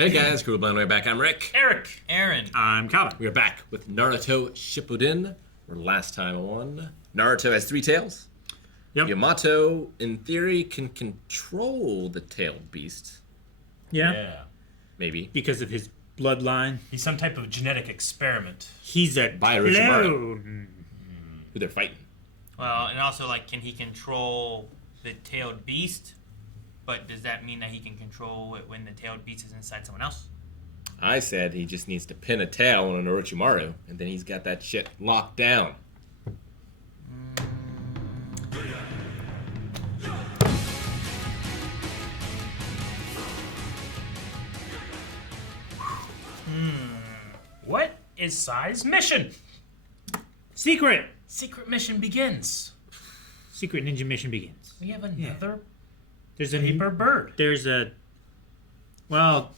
Hey guys, Cool Blind Way back. I'm Rick. Eric. Aaron. I'm Calvin. We're back with Naruto Shippuden. Where last time on, Naruto has 3 tails. Yep. Yamato, in theory, can control the tailed beast. Yeah. Maybe. Because of his bloodline. He's some type of genetic experiment. He's a By Orochimaru, clone. who they're fighting. Well, and also, like, can he control the tailed beast? But does that mean that he can control it when the tailed beast is inside someone else? I said he just needs to pin a tail on an Orochimaru, and then he's got that shit locked down. What is Sai's mission? Secret. Secret mission begins. Secret ninja mission begins. We have another There's a paper bird. There's a. Well,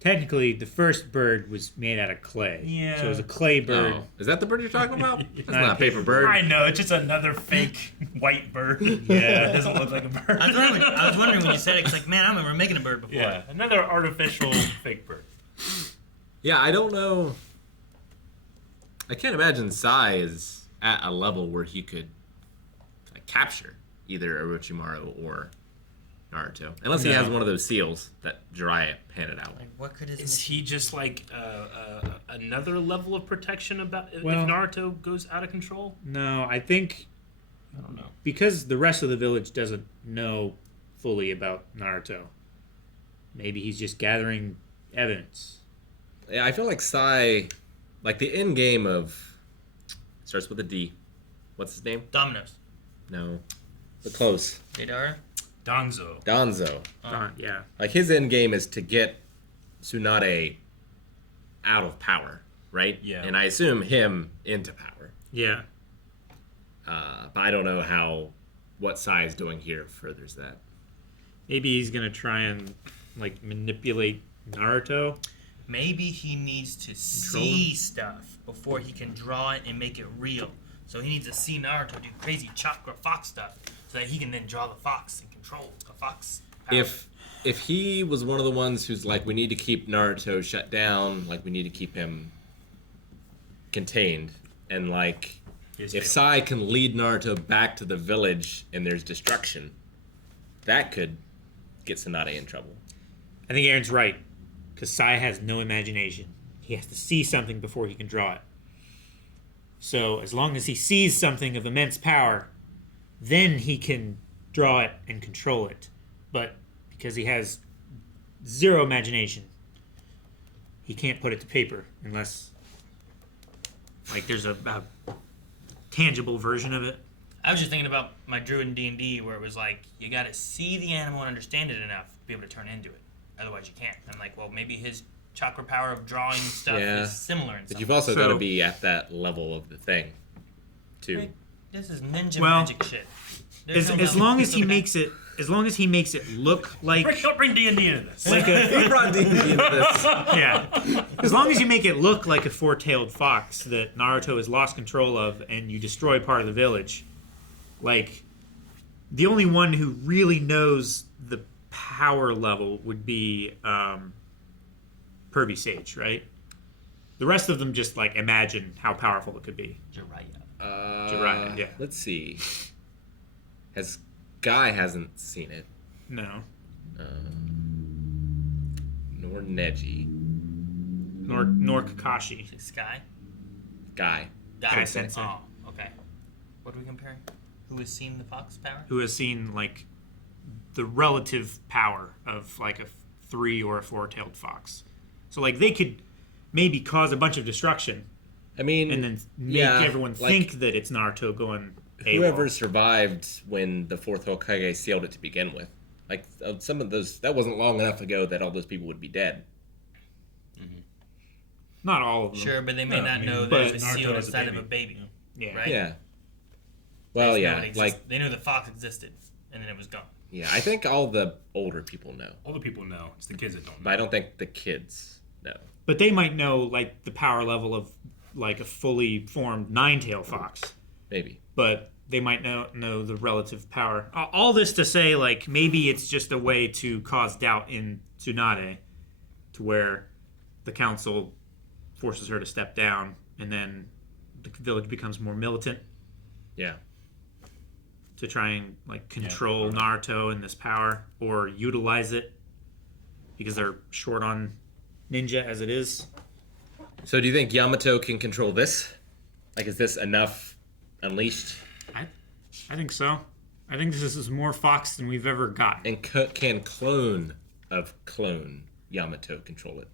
technically, the first bird was made out of clay. Yeah. So it was a clay bird. Oh, is that the bird you're talking about? That's Not not a a paper bird. I know, it's just another fake white bird. Yeah. It doesn't look like a bird. I was wondering when you said it, it's like, man, I remember making a bird before. Yeah, another artificial fake bird. Yeah, I don't know. I can't imagine Sai is at a level where he could capture either Orochimaru or Naruto. Unless he No. has one of those seals that Jiraiya handed out. Like, what could his Is he just like another level of protection about if Well- Naruto goes out of control? No, I think I don't know. because the rest of the village doesn't know fully about Naruto, maybe he's just gathering evidence. Yeah, I feel like Sai, like the end game of, starts with a D. What's his name? Dominoes. No. But close. Deidara? Danzo. Danzo. Yeah. Like his end game is to get Tsunade out of power, right? Yeah. And I assume him into power. Yeah. But I don't know what Sai is doing here furthers that. Maybe he's gonna try and manipulate Naruto. Maybe he needs to see stuff before he can draw it and make it real. So he needs to see Naruto do crazy chakra fox stuff so that he can then draw the fox and control the fox power. If he was one of the ones who's like, we need to keep Naruto shut down, like we need to keep him contained, and if Sai can lead Naruto back to the village and there's destruction, that could get Tsunade in trouble. I think Aaron's right, because Sai has no imagination. He has to see something before he can draw it. So as long as he sees something of immense power, then he can draw it and control it. But because he has zero imagination, he can't put it to paper unless there's a tangible version of it. I was just thinking about my Druid in D&D where it was like, you gotta see the animal and understand it enough to be able to turn into it. Otherwise you can't. I'm like, well, maybe his chakra power of drawing stuff Yeah. is similar in But some you've way. also So- got to be at that level of the thing, too. Right. This is ninja Well, magic shit. There's no As level. long as he Okay. makes it, look like Don't bring D&D into this. Who brought D&D into this? yeah, as long as you make it look like a four-tailed fox that Naruto has lost control of, and you destroy part of the village, the only one who really knows the power level would be Pervy Sage, right? The rest of them just imagine how powerful it could be. Jiraiya. Jiraiya, yeah. Let's see. Guy hasn't seen it, No, nor Neji. nor Kakashi. Sky? Guy. Guy Sensei, Oh, okay. What are we comparing? Who has seen the fox power? who has seen the relative power of a 3 or a 4-tailed fox. So they could maybe cause a bunch of destruction I mean, and then make yeah, everyone think that it's Naruto going AWOL. whoever survived when the 4th Hokage sealed it to begin with. Some of those, that wasn't long enough ago that all those people would be dead. Not all of them. Sure, but they may No, not I mean, know but that it's Naruto sealed has a inside of baby. a baby. Yeah. Right? Yeah. They Well, just know yeah, it exists. They knew the fox existed, and then it was gone. yeah. I think all the older people know, All the people know. It's the kids that don't know. but I don't think the kids know. But they might know the power level of a fully formed 9-tailed fox. Maybe. But they might know the relative power. All this to say maybe it's just a way to cause doubt in Tsunade to where the council forces her to step down, and then the village becomes more militant Yeah. to try and control Naruto and this power, or utilize it because they're short on ninja as it is. So do you think Yamato can control this? Like, is this enough unleashed? I think so. I think this is more Fox than we've ever gotten. And can clone of clone Yamato control it?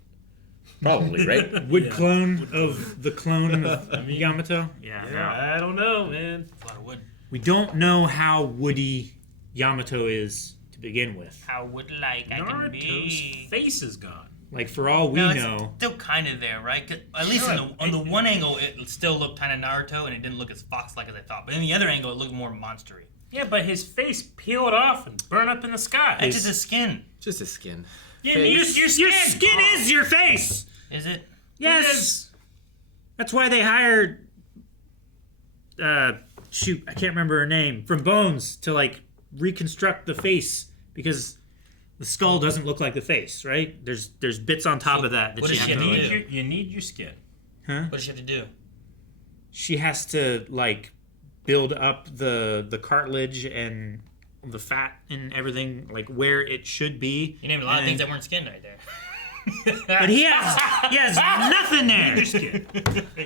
Probably, right? Would clone of the clone of Yamato? Yeah, I don't know, man. A lot of wood. We don't know how woody Yamato is to begin with. How wood-like I can be. Naruto's face is gone. Like, for all we No, know... it's still kind of there, right? 'Cause at least on the one angle, it still looked kind of Naruto, and it didn't look as fox-like as I thought. But in the other angle, it looked more monstery. Yeah, but his face peeled off and burned up in the sky. It's just his skin. Just his skin. Yeah, your skin. Your skin is your face! Is it? Yes! That's why they hired... shoot, I can't remember her name. From Bones to, reconstruct the face. Because the skull doesn't look like the face, right? There's bits on top of that what you does have she to... have to do? You need your skin. Huh? What does she have to do? She has to build up the cartilage and the fat and everything where it should be. You named a lot of things that weren't skin right there. But he has nothing there. Your skin.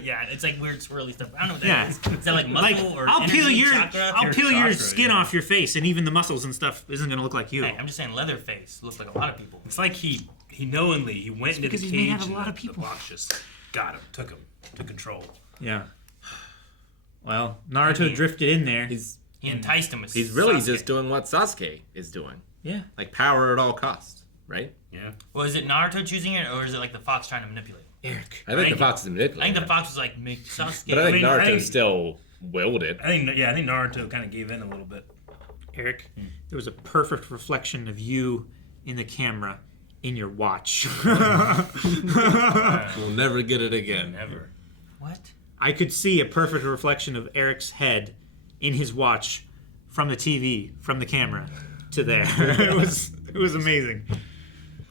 Yeah, it's like weird swirly stuff. I don't know what Yeah. that is. Is that like muscle or I'll energy, peel your chakra? I'll peel your chakra, skin yeah. off your face, and even the muscles and stuff isn't gonna look like you. Hey, I'm just saying Leatherface looks like a lot of people. It's like he knowingly he went into the because cage he's made out of a and lot of the people. box just got him, took control. Yeah. Well, Naruto drifted in there. He's He enticed him with he's really Sasuke. just doing what Sasuke is doing. Yeah. Like, power at all costs, right? Yeah. Well, is it Naruto choosing it, or is it like the fox trying to manipulate? Eric. I think the fox is I manipulating. think the fox was like, make Sasuke. But I think I Naruto think- still willed it. I think Naruto kind of gave in a little bit. Eric, there was a perfect reflection of you in the camera in your watch. We'll never get it again. Never. What? I could see a perfect reflection of Eric's head in his watch from the TV, from the camera to there. it was amazing.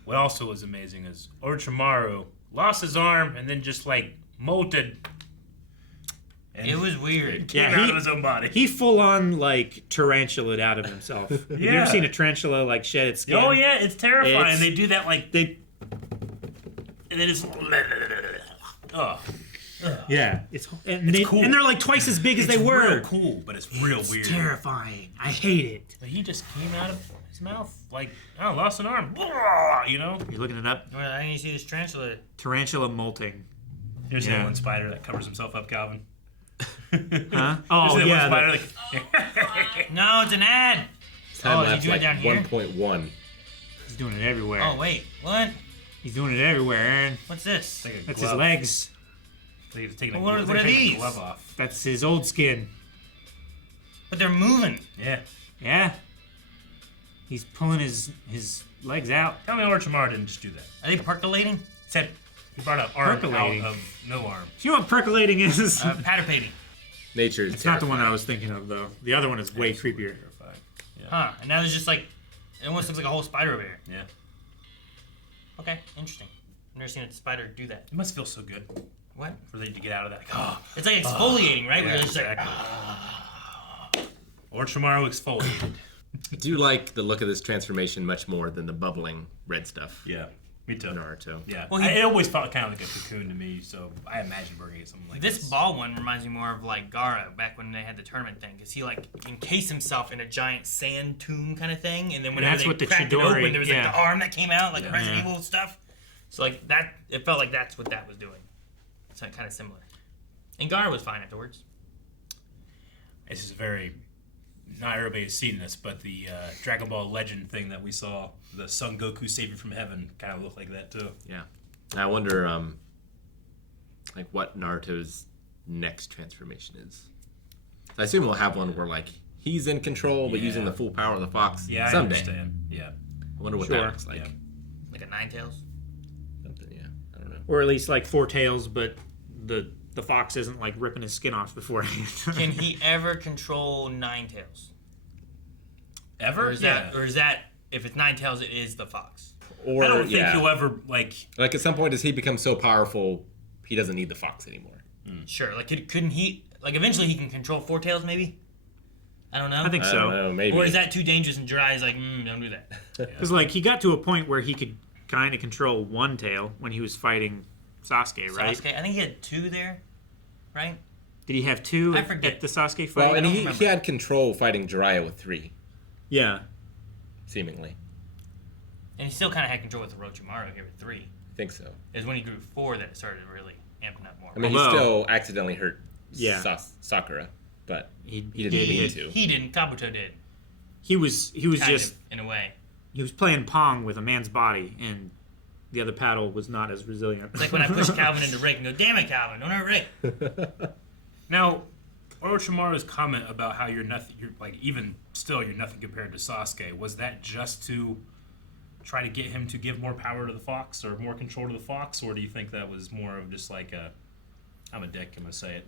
What also was amazing is Orochimaru lost his arm and then just molted. And It was weird. came Yeah, out of his own body. He full on tarantula out of himself. Have you Yeah. ever seen a tarantula shed its skin? Oh yeah, it's terrifying. It's- They do that They and then it's. Oh, yeah, and cool. they're twice as big as they were. Real cool, but it's real weird. Terrifying. I hate it. But he just came out of his mouth lost an arm. You know. You're looking it up. Well, I didn't see this tarantula. Tarantula molting. There's Yeah. that one spider that covers himself up, Calvin. Huh? Oh There's that yeah. one spider No, it's an ad. Time Oh, is he lapse doing it down here? 1.1. He's doing it everywhere. Oh wait, what? He's doing it everywhere, Aaron. What's this? That's his legs. He's taking a, Well, what they're are taking these? a glove off. That's his old skin. But they're moving. Yeah. Yeah. He's pulling his legs out. Tell me Orochimaru didn't just do that. Are they percolating? Said he brought an arm Percolating. out of no arm. Do you know what percolating is? Patterpating. Nature is It's not the one I was thinking of, though. The other one is way creepier. Terrifying. Huh? And now there's just it almost looks like a whole spider over here. Yeah. Okay, interesting. I've never seen a spider do that. It must feel so good What? for them to get out of that. Oh, It's like exfoliating, right? Where yeah, you're just Orochimaru exfoliated. I do like the look of this transformation much more than the bubbling red stuff. Yeah. Me too. Naruto. Yeah. Well, It always felt kind of like a cocoon to me, so I imagined we're gonna get something like This ball one reminds me more of Gaara back when they had the tournament thing, because he encased himself in a giant sand tomb kind of thing, and then whenever that's they what the cracked it Chidori- open, there was yeah. the arm that came out, Yeah. Resident Evil stuff. So that, it felt like that's what that was doing. It's kind of similar. And Gaara was fine afterwards. This is very. Not everybody has seen this, but the Dragon Ball Legend thing that we saw, the Son Goku saving from heaven, kind of looked like that too. Yeah. I wonder, what Naruto's next transformation is. I assume we'll have one where, he's in control, but Yeah. using the full power of the fox Yeah, someday. I understand. Yeah. I wonder what Sure. that looks like. Yeah. Like a Ninetales. Something, yeah. I don't know. Or at least four tails, but the fox isn't ripping his skin off beforehand. Can he ever control Ninetales? Ever? Or is that if it's Ninetales, it is the fox? Or I don't think yeah. he'll ever like. Like at some point, does he become so powerful he doesn't need the fox anymore? Sure. Like, couldn't he? Like, eventually he can control four tails, maybe. I don't know. I think I so. don't know, maybe. Or is that too dangerous? And Jiraiya's like, don't do that. Because like he got to a point where he could kind of control one tail when he was fighting Sasuke, right? Sasuke, I think he had two there, right? Did he have two I forget. at the Sasuke fight? Well, and don't he remember. had control fighting Jiraiya with 3, yeah. seemingly. And he still kind of had control with Orochimaru here with 3. I think so. It was when he grew 4 that it started really amping up more. I mean, Although- he still accidentally hurt Yeah. Sakura, but He he didn't did. need to. He didn't. Kabuto did. He was Kind just of, in a way. he was playing Pong with a man's body, and the other paddle was not as resilient. It's like when I push Calvin into Rick and go, damn it, Calvin, don't hurt Rick. Now, Orochimaru's comment about how you're nothing, you're like even still you're nothing compared to Sasuke. Was that just to try to get him to give more power to the fox or more control to the fox, or do you think that was more of just like a, I'm a dick, I'm gonna say it.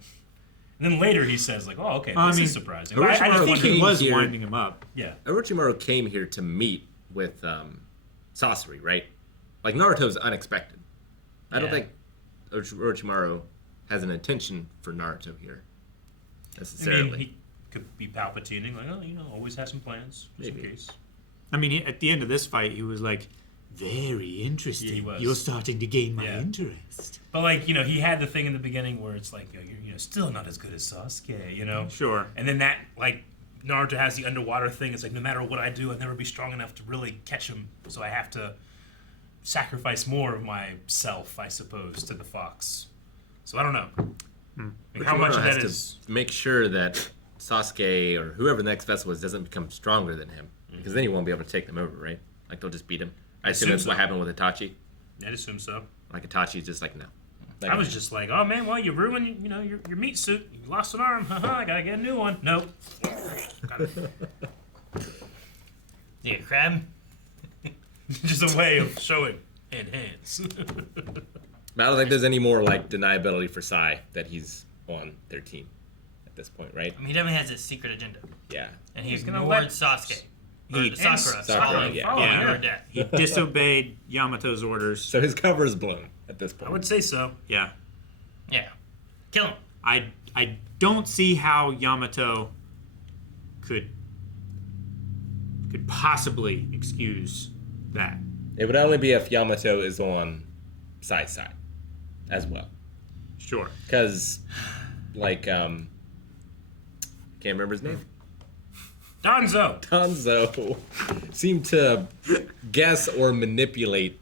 And then later he says like, oh okay, this is surprising. But I I just think wondered- he was here- winding him up. yeah. Orochimaru came here to meet with Sasori, right? Like, Naruto's unexpected. I don't Yeah. think Orochimaru has an intention for Naruto here, I necessarily. mean, he could be palpitating, like, oh, always has some plans, just Maybe. in case. I mean, at the end of this fight, he was like, "Very interesting. Yeah, he was. You're starting to gain my Yeah. interest." But like, he had the thing in the beginning where it's like, you're still not as good as Sasuke, Sure. And then that, like, Naruto has the underwater thing. It's like, no matter what I do, I'll never be strong enough to really catch him. So I have to sacrifice more of myself, I suppose, to the fox. So I don't know. Like, how much of has that to is... make sure that Sasuke or whoever the next vessel is doesn't become stronger than him, because then he won't be able to take them over, right? Like, they'll just beat him. I assume that's what happened with Itachi. I'd assume so. Like, Itachi's just like, no. I was just like, oh man, well, you ruined, your meat suit. You lost an arm. Haha, I gotta get a new one. Nope. Yeah, crab. Just a way of showing enhance. But I don't think there's any more, like, deniability for Sai that he's on their team at this point, right? I mean, he definitely has a secret agenda. Yeah. And he He's gonna ignored let- Sasuke. He- Or Sakura. Sakura, yeah. Following Yeah. her death. He disobeyed Yamato's orders. So his cover is blown at this point. I would say so. Yeah. Yeah. Kill him. I don't see how Yamato could possibly excuse that. It would only be if Yamato is on Sai's side as well. Sure. Because, like, can't remember his name. Danzo. Hanzo seemed to guess or manipulate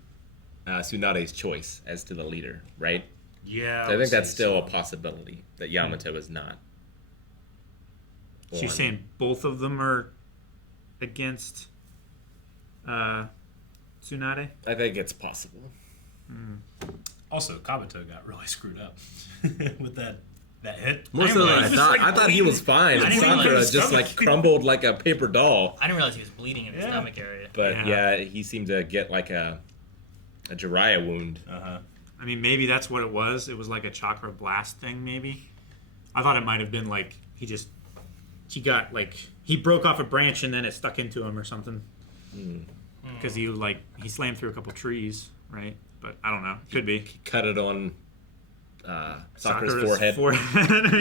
Tsunade's choice as to the leader, right? Yeah. So I think that's still a possibility that Yamato is not. So you're on. saying both of them are against Tsunade? I think it's possible. Also, Kabuto got really screwed up with that hit. More so didn't than I realize- thought. Like, I thought he was fine. I And didn't realize Sakura his just, stomach- like, crumbled like a paper doll. I didn't realize he was bleeding in his Yeah. stomach area. But, Yeah. yeah, he seemed to get, like, a Jiraiya wound. Uh-huh. I mean, maybe that's what it was. It was like a chakra blast thing, maybe. I thought it might have been like he broke off a branch and then it stuck into him or something. Because he slammed through a couple trees, right? But I don't know. Could be. Cut it on Sakura's forehead.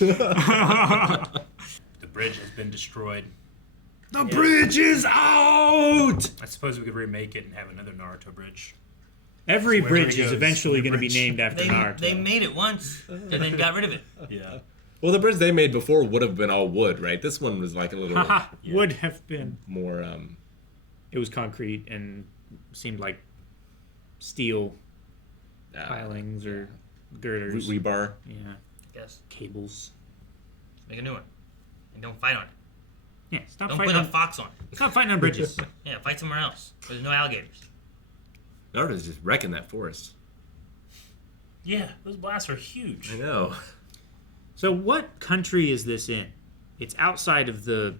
Yeah. The bridge has been destroyed. The bridge is out! I suppose we could remake it and have another Naruto bridge. Every Wherever bridge it is goes, eventually the going to be bridge. named after Naruto. They made it once and then got rid of it. Yeah. Well, the bridge they made before would have been all wood, right? This one was like a little Haha, would have been. more. It was concrete and seemed like steel pilings or girders. Rebar. Yeah, Yes. cables. Make a new one. And don't fight on it. Yeah, stop Don't fighting put a on. fox on it. Stop fighting on bridges. Yeah, fight somewhere else. There's no alligators. Naruto's just wrecking that forest. Yeah, those blasts are huge. I know. So, what country is this in? It's outside of the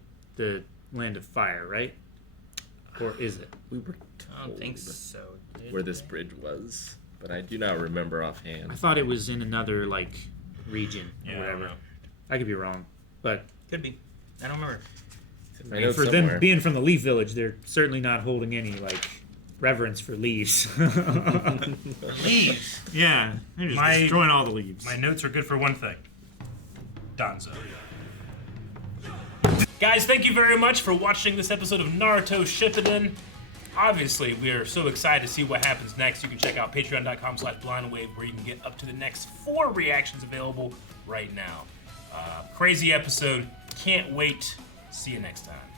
Land of Fire, right? Or is it? We were I don't think so. Did where this they? bridge was, but I do not remember offhand. I thought it was in another region or Yeah, I don't whatever. know. I could be wrong, but Could be. I don't remember. I know for somewhere. them being from the Leaf Village, they're certainly not holding any reverence for leaves. Leaves. Yeah, they're just destroying all the leaves. My notes are good for one thing. Donzo. Guys, thank you very much for watching this episode of Naruto Shippuden. Obviously, we are so excited to see what happens next. You can check out patreon.com/blindwave where you can get up to the next 4 reactions available right now. Crazy episode. Can't wait. See you next time.